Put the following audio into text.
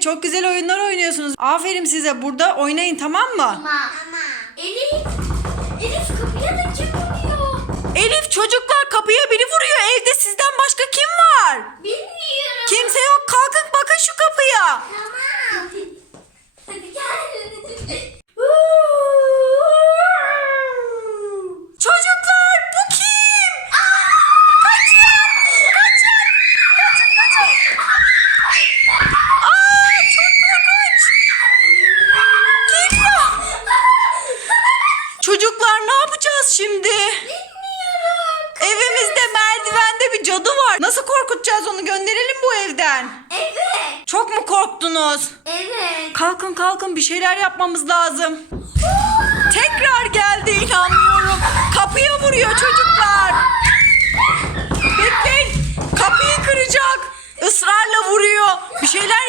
Çok güzel oyunlar oynuyorsunuz. Aferin size. Burada oynayın tamam mı? Ama. Elif. Elif kapıya da kim vuruyor? Elif çocuklar kapıya biri vuruyor. Evde sizden başka kim var? Bilmiyorum. Kimse yok. Kalkın bakın şu kapıya. Tamam. Hadi gel. Çocuklar bu kim? Kaçın! Kaçın! Kaçın kaçın! Aa çok korkunç! Geliyor! Çocuklar ne yapacağız şimdi? Evimizde merdivende bir cadı var. Nasıl korkutacağız onu? Gönderelim bu evden. Evet. Çok mu korktunuz? Evet. Kalkın kalkın bir şeyler yapmamız lazım. Tekrar geldi inanmıyorum. Kapıya vuruyor çocuklar. Bekleyin. Kapıyı kıracak. Israrla vuruyor. Bir şeyler